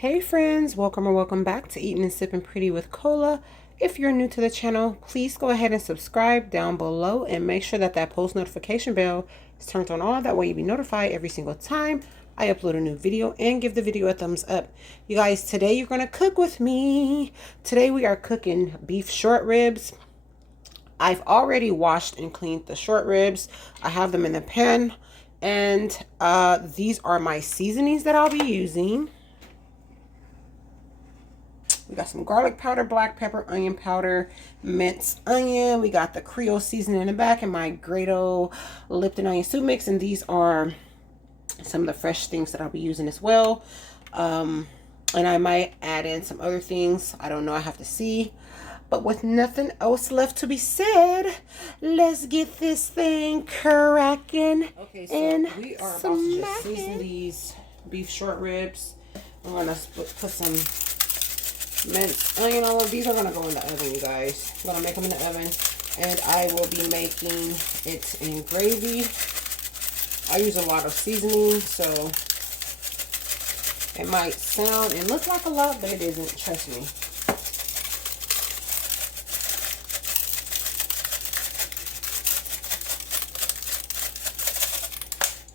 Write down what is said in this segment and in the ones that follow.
Hey friends, welcome or welcome back to Eating and Sipping Pretty with Cola. If you're new to the channel, please go ahead and subscribe down below and make sure that post notification bell is turned on all. That way you'll be notified every single time I upload a new video, and give the video a thumbs up. You guys, today you're going to cook with me. Today we are cooking beef short ribs. I've already washed and cleaned the short ribs. I have them in the pan, and these are my seasonings that I'll be using. We got some garlic powder, black pepper, onion powder, minced onion. We got the Creole seasoning in the back, and my Grado Lipton onion soup mix. And these are some of the fresh things that I'll be using as well. And I might add in some other things. I don't know. I have to see. But with nothing else left to be said, let's get this thing cracking. Okay, so we are about to just season these beef short ribs. I'm going to put some minced onion. All of these are going to go in the oven, you guys. I'm going to make them in the oven, and I will be making it in gravy. I use a lot of seasoning, so it might sound and look like a lot, but it isn't, trust me.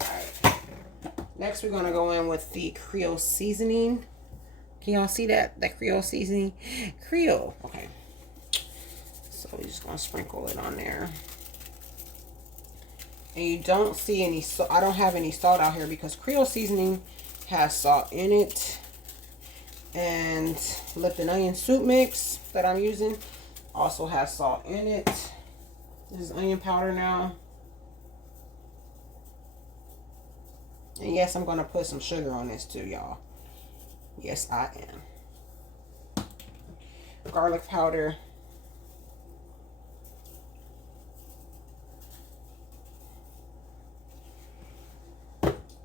Alright, next we're going to go in with the Creole seasoning. Can y'all see that? That Creole seasoning? Creole. Okay. So we're just going to sprinkle it on there. And you don't see any salt. I don't have any salt out here because Creole seasoning has salt in it. And Lipton onion soup mix that I'm using also has salt in it. This is onion powder now. And yes, I'm going to put some sugar on this too, y'all. Yes, I am. Garlic powder.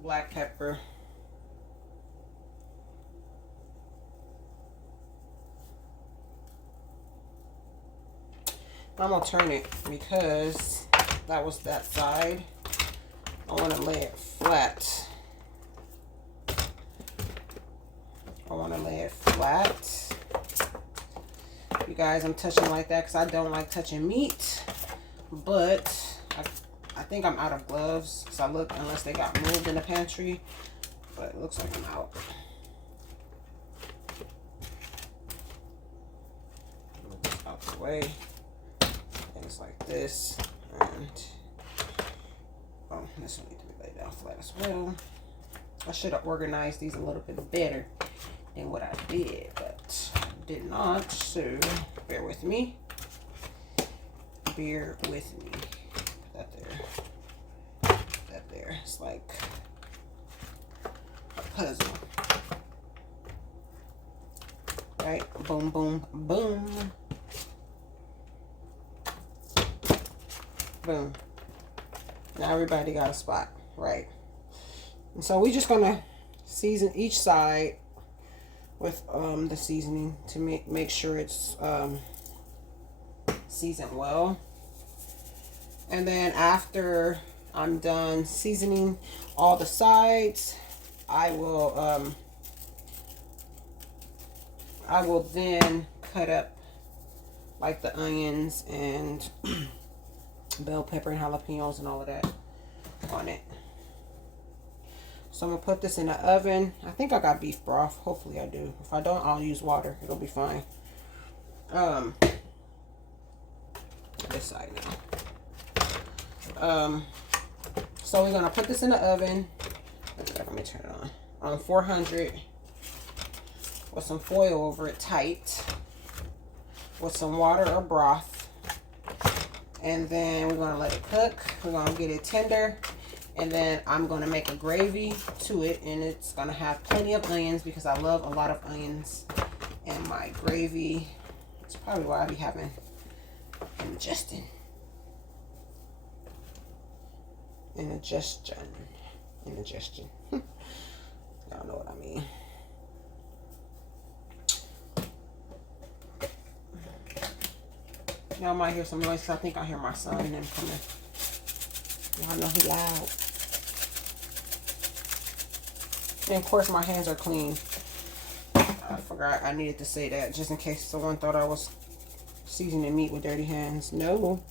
Black pepper. I'm going to turn it because that was that side. I want to lay it flat. I want to lay it flat. You guys, I'm touching like that because I don't like touching meat. But I think I'm out of gloves. So I look, unless they got moved in the pantry. But it looks like I'm out. Move this out the way. Things like this. And oh, this one needs to be laid down flat as well. I should have organized these a little bit better than what I did, but I did not, so bear with me. Bear with me. Put that there. Put that there. It's like a puzzle. Right? Boom, boom, boom. Boom. Now everybody got a spot, right? And so we're just gonna season each side with the seasoning to make sure it's seasoned well. And then after I'm done seasoning all the sides, I will then cut up like the onions and bell pepper and jalapenos and all of that on it. So I'm going to put this in the oven. I think I got beef broth. Hopefully I do. If I don't, I'll use water. It'll be fine. This side now. So we're going to put this in the oven. Let me turn it on 400 with some foil over it tight with some water or broth. And then we're going to let it cook. We're going to get it tender. And then I'm going to make a gravy to it. And it's going to have plenty of onions because I love a lot of onions in my gravy. It's probably why I be having indigestion. Indigestion. Y'all know what I mean. Y'all might hear some noise. I think I hear my son and them coming. Y'all know he loud. And of course my hands are clean. I forgot I needed to say that just in case someone thought I was seasoning meat with dirty hands. No.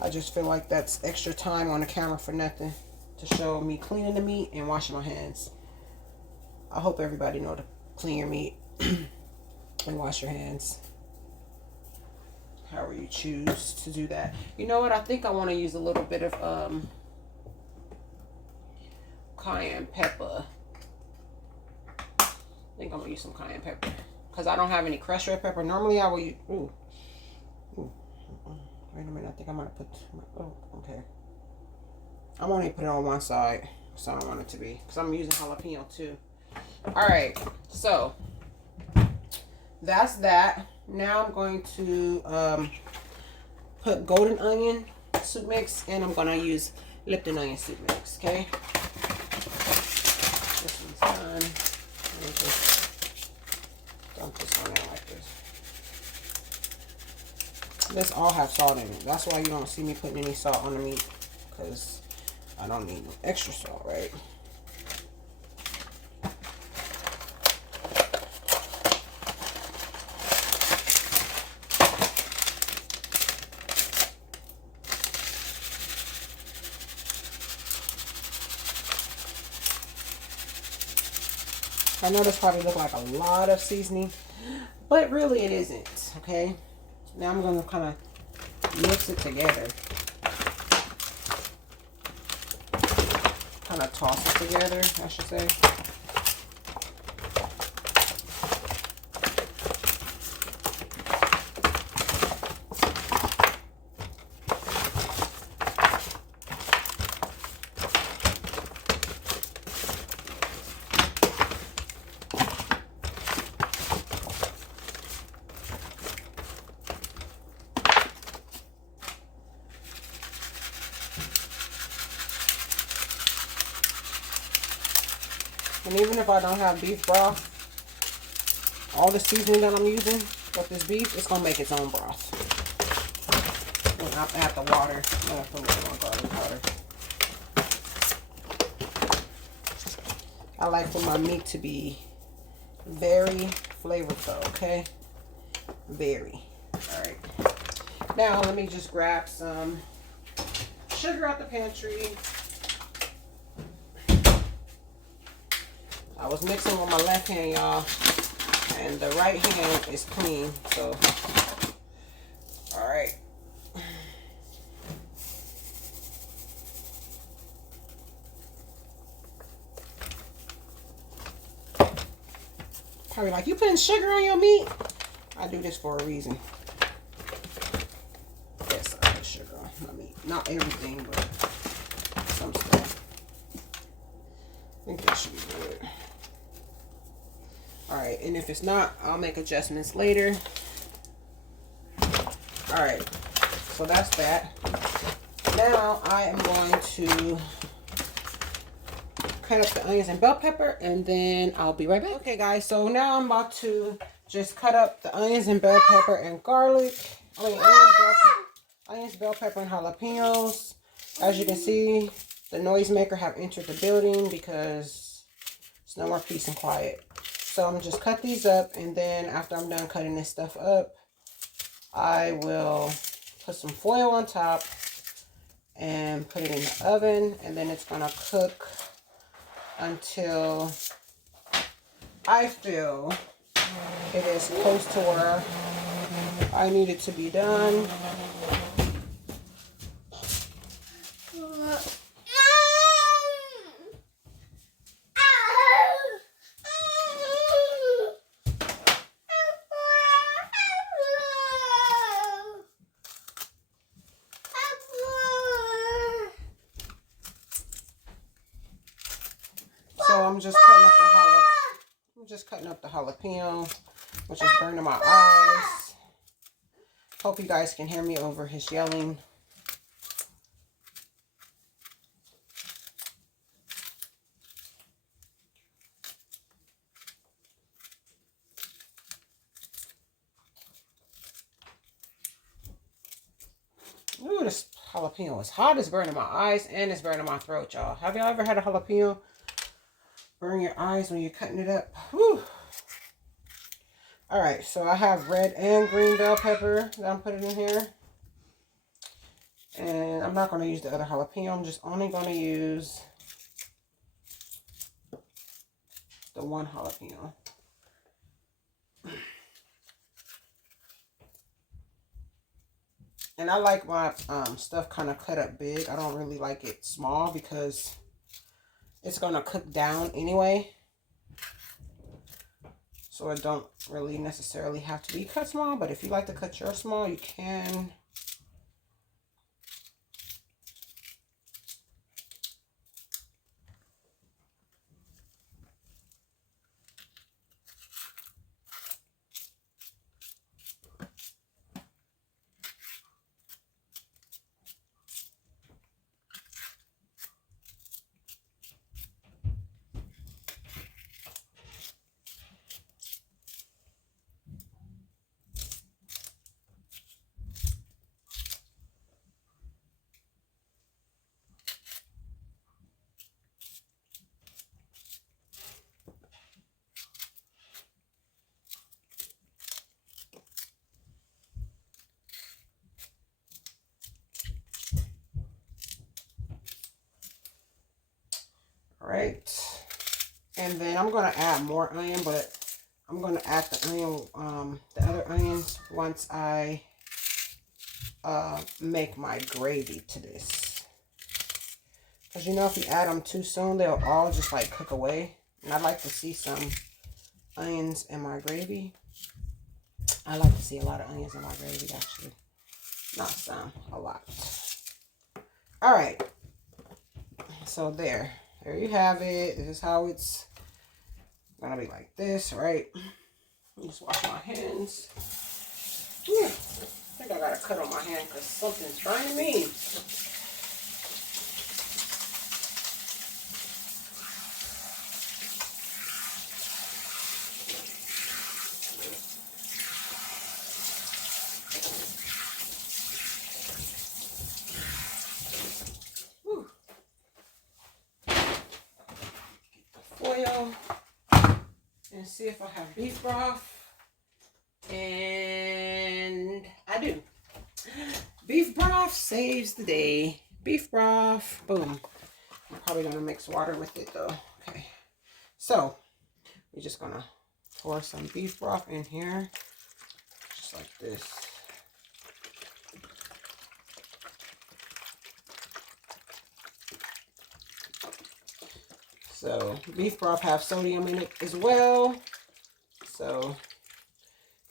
I just feel like that's extra time on the camera for nothing. To show me cleaning the meat and washing my hands. I hope everybody know to clean your meat and wash your hands. However you choose to do that. You know what? I think I want to use a little bit of cayenne pepper. I think I'm going to use some cayenne pepper. Because I don't have any crushed red pepper. Normally I will use... Ooh. Wait a minute. I think I'm going to put... Oh, okay. I'm only put it on one side. So I don't want it to be. Because I'm using jalapeno too. Alright. So. That's that. Now I'm going to put golden onion soup mix. And I'm going to use Lipton onion soup mix. Okay. This one's done. Let me just dump this one in like this. This all have salt in it. That's why you don't see me putting any salt on the meat. Because I don't need no extra salt, right? I know this probably look like a lot of seasoning, but really it isn't, okay? Now I'm going to kind of mix it together. Kind of toss it together, I should say. And even if I don't have beef broth, all the seasoning that I'm using with this beef, it's going to make its own broth. And I'll add the water. I'm going to put a little more garlic powder. I like for my meat to be very flavorful, okay? Very. Alright. Now, let me just grab some sugar out the pantry. I was mixing with my left hand, y'all, and the right hand is clean, so, all right. Probably like, you putting sugar on your meat? I do this for a reason. Yes, I put sugar on my meat. Not everything, but some stuff. I think that should be good. Alright, and if it's not, I'll make adjustments later. Alright, so that's that. Now I am going to cut up the onions and bell pepper, and then I'll be right back. Okay guys, so now I'm about to just cut up the onions and bell pepper and garlic. Onions, bell pepper, and jalapenos. As you can see, the noisemaker have entered the building because it's no more peace and quiet. So I'm just cut these up, and then after I'm done cutting this stuff up, I will put some foil on top and put it in the oven, and then it's gonna cook until I feel it is close to where I need it to be done. So I'm just cutting up the jalapeno, which is burning my eyes. Hope you guys can hear me over his yelling. Ooh, this jalapeno is hot. It's burning my eyes and it's burning my throat, y'all. Have y'all ever had a jalapeno burn your eyes when you're cutting it up? Whew. All right, so I have red and green bell pepper that I'm putting in here. And I'm not going to use the other jalapeno. I'm just only going to use the one jalapeno. And I like my stuff kind of cut up big. I don't really like it small because it's going to cook down anyway. So it don't really necessarily have to be cut small. But if you like to cut yours small, you can. Right, and then I'm going to add more onion, but I'm going to add the onion, the other onions once I make my gravy to this. Because you know, if you add them too soon, they'll all just like cook away. And I like to see some onions in my gravy. I like to see a lot of onions in my gravy, actually. Not some, a lot. All right, so there you have it. This is how it's gonna be, like this, right? Just wash my hands. I think I got a cut on my hand because something's burning me. Foil and see if I have beef broth, and I do. Beef broth saves the day. Beef broth, boom. I'm probably gonna mix water with it though. Okay, so we're just gonna pour some beef broth in here, just like this. So beef broth have sodium in it as well. So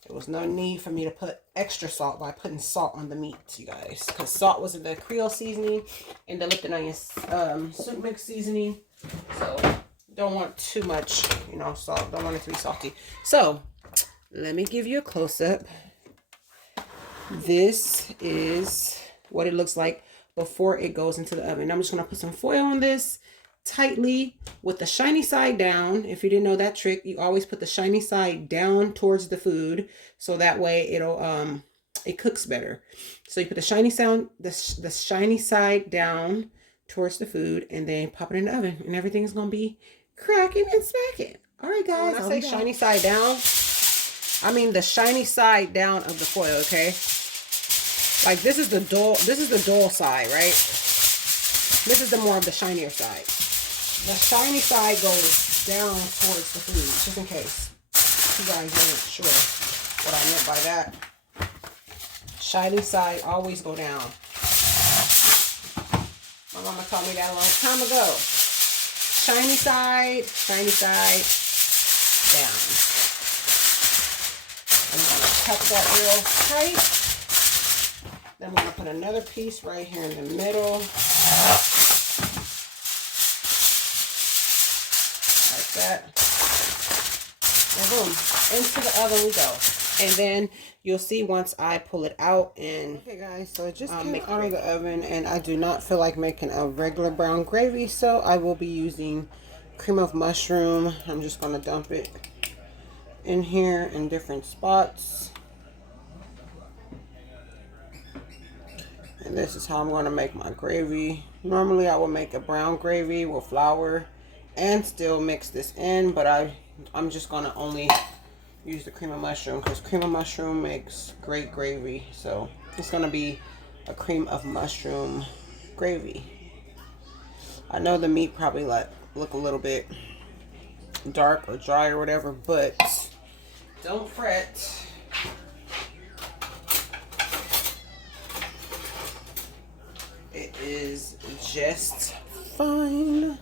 there was no need for me to put extra salt by putting salt on the meat, you guys. Because salt was in the Creole seasoning and the Lipton onion soup mix seasoning. So don't want too much, you know, salt. Don't want it to be salty. So let me give you a close-up. This is what it looks like before it goes into the oven. I'm just going to put some foil on this tightly with the shiny side down. If you didn't know that trick, you always put the shiny side down towards the food, so that way it'll it cooks better. So you put the shiny shiny side down towards the food, and then pop it in the oven, and everything's gonna be cracking and smacking. All right, guys. When I say shiny side down, I mean the shiny side down of the foil. Okay, like this is the dull side, right? This is the more of the shinier side. The shiny side goes down towards the food, just in case you guys weren't sure what I meant by that. Shiny side always go down. My mama taught me that a long time ago. Shiny side down. I'm going to tuck that real tight. Then I'm going to put another piece right here in the middle. That, and boom, into the oven we go. And then you'll see once I pull it out. And okay guys, so it just came out of the oven, and I do not feel like making a regular brown gravy, so I will be using cream of mushroom. I'm just going to dump it in here in different spots, and this is how I'm going to make my gravy. Normally I will make a brown gravy with flour and still mix this in, but I'm just gonna only use the cream of mushroom because cream of mushroom makes great gravy. So it's going to be a cream of mushroom gravy. I know the meat probably look a little bit dark or dry or whatever, but don't fret. It is just fine.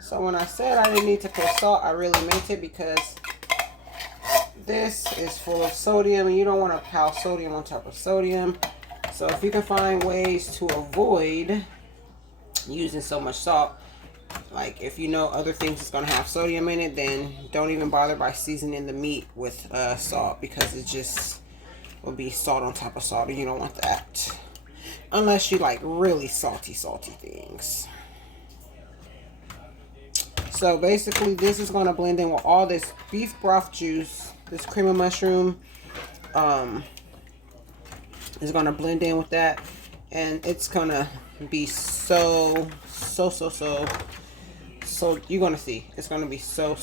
So when I said I didn't need to put salt, I really meant it because this is full of sodium and you don't want to pile sodium on top of sodium. So if you can find ways to avoid using so much salt, like if you know other things is going to have sodium in it, then don't even bother by seasoning the meat with salt, because it just will be salt on top of salt and you don't want that. Unless you like really salty things. So basically this is going to blend in with all this beef broth juice. This cream of mushroom is going to blend in with that. And it's going to be so you're going to see. It's going to be so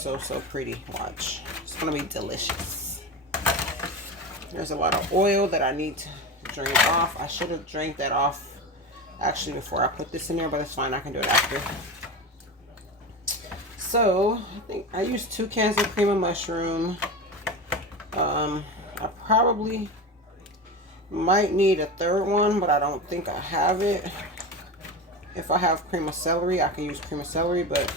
pretty. Watch. It's going to be delicious. There's a lot of oil that I need to drain off. I should have drained that off actually before I put this in there, but it's fine. I can do it after. So, I think I used 2 cans of cream of mushroom. I probably might need a third one, but I don't think I have it. If I have cream of celery, I can use cream of celery, but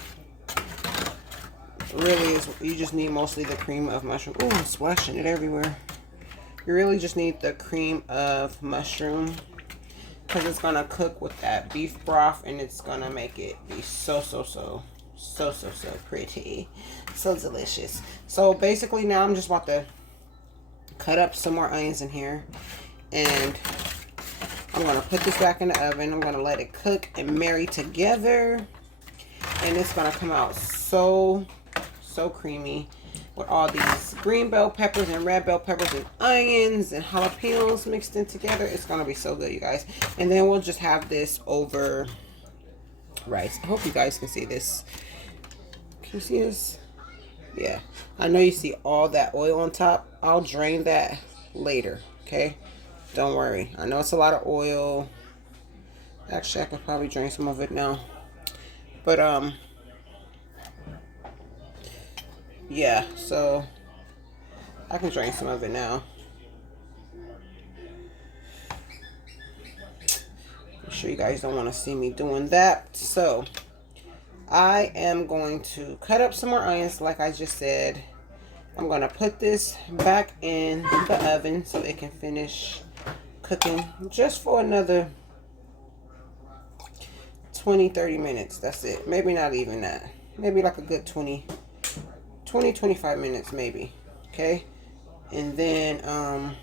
really, you just need mostly the cream of mushroom. Oh, I'm splashing it everywhere. You really just need the cream of mushroom because it's going to cook with that beef broth and it's going to make it be so pretty, so delicious. So basically now I'm just about to cut up some more onions in here, and I'm going to put this back in the oven. I'm going to let it cook and marry together, and it's going to come out so creamy with all these green bell peppers and red bell peppers and onions and jalapenos mixed in together. It's going to be so good, you guys. And then we'll just have this over rice. I hope you guys can see this. Can you see this? Yeah. I know you see all that oil on top. I'll drain that later, okay? Don't worry. I know it's a lot of oil. Actually, I could probably drain some of it now. But, yeah, so I can drain some of it now. I'm sure you guys don't want to see me doing that. So I am going to cut up some more onions like I just said. I'm going to put this back in the oven so it can finish cooking just for another 20-30 minutes. That's it. Maybe not even that. Maybe like a good 20-25 minutes maybe. Okay? And then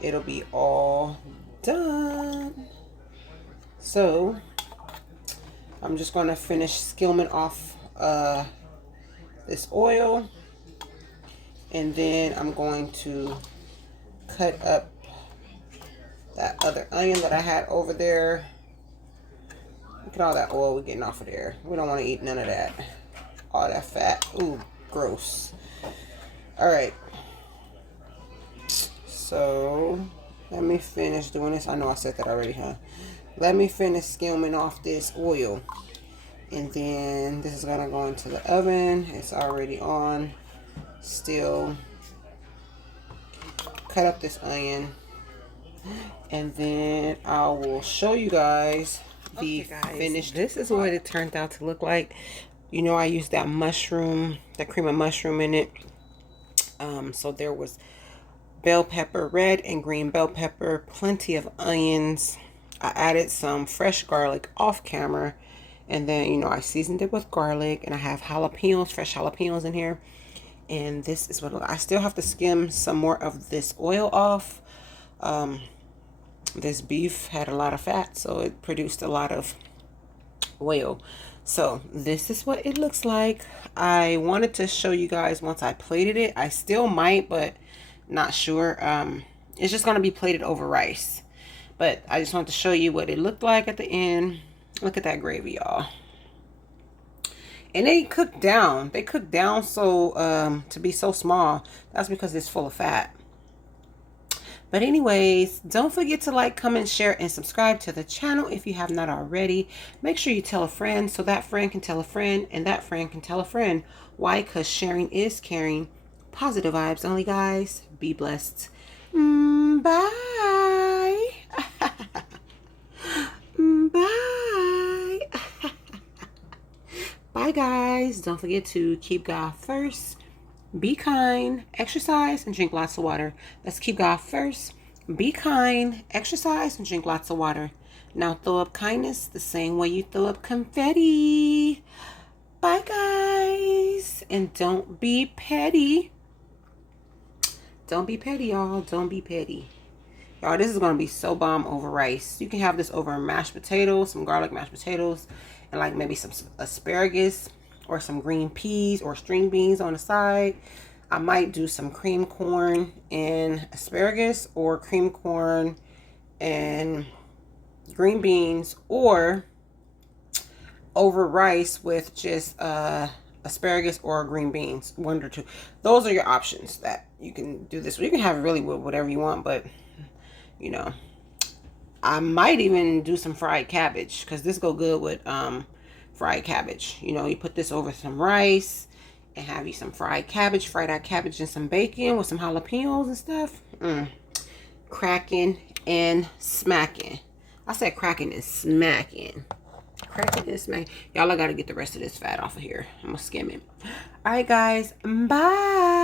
it'll be all done. So I'm just going to finish skimming off this oil, and then I'm going to cut up that other onion that I had over there. Look at all that oil we're getting off of there. We don't want to eat none of that. All that fat. Ooh, gross. Alright. So, let me finish doing this. I know I said that already, huh? Let me finish skimming off this oil. And then this is going to go into the oven. It's already on. Still. Cut up this onion. And then I will show you guys the finished. This is what it turned out to look like. You know, I used that mushroom, that cream of mushroom in it. So there was bell pepper, red and green bell pepper, plenty of onions. I added some fresh garlic off camera. And then, you know, I seasoned it with garlic. And I have jalapenos, fresh jalapenos in here. And this is what I still have to skim some more of this oil off. This beef had a lot of fat, so it produced a lot of oil. So this is what it looks like. I wanted to show you guys once I plated it. I still might, but Not sure. It's just going to be plated over rice. But I just wanted to show you what it looked like at the end. Look at that gravy, y'all. And they cook down. They cook down so to be so small. That's because it's full of fat. But anyways, don't forget to like, comment, share, and subscribe to the channel if you have not already. Make sure you tell a friend so that friend can tell a friend and that friend can tell a friend. Why? Because sharing is caring. Positive vibes only, guys. Be blessed. Bye. Bye. Bye, guys. Don't forget to keep God first. Be kind, exercise, and drink lots of water. Let's keep God first. Be kind, exercise, and drink lots of water. Now throw up kindness the same way you throw up confetti. Bye, guys. And don't be petty. Don't be petty, y'all. Don't be petty. Y'all, this is going to be so bomb over rice. You can have this over mashed potatoes, some garlic mashed potatoes, and like maybe some asparagus or some green peas or string beans on the side. I might do some cream corn and asparagus, or cream corn and green beans, or over rice with just asparagus or green beans. One or two. Those are your options that you can do this. You can have it really with whatever you want, but you know, I might even do some fried cabbage because this go good with fried cabbage. You know, you put this over some rice and have you some fried out cabbage and some bacon with some jalapenos and stuff. Cracking and smacking. I said cracking and smacking. Cracking and smacking. Y'all, I gotta get the rest of this fat off of here. I'm gonna skim it. All right, guys. Bye.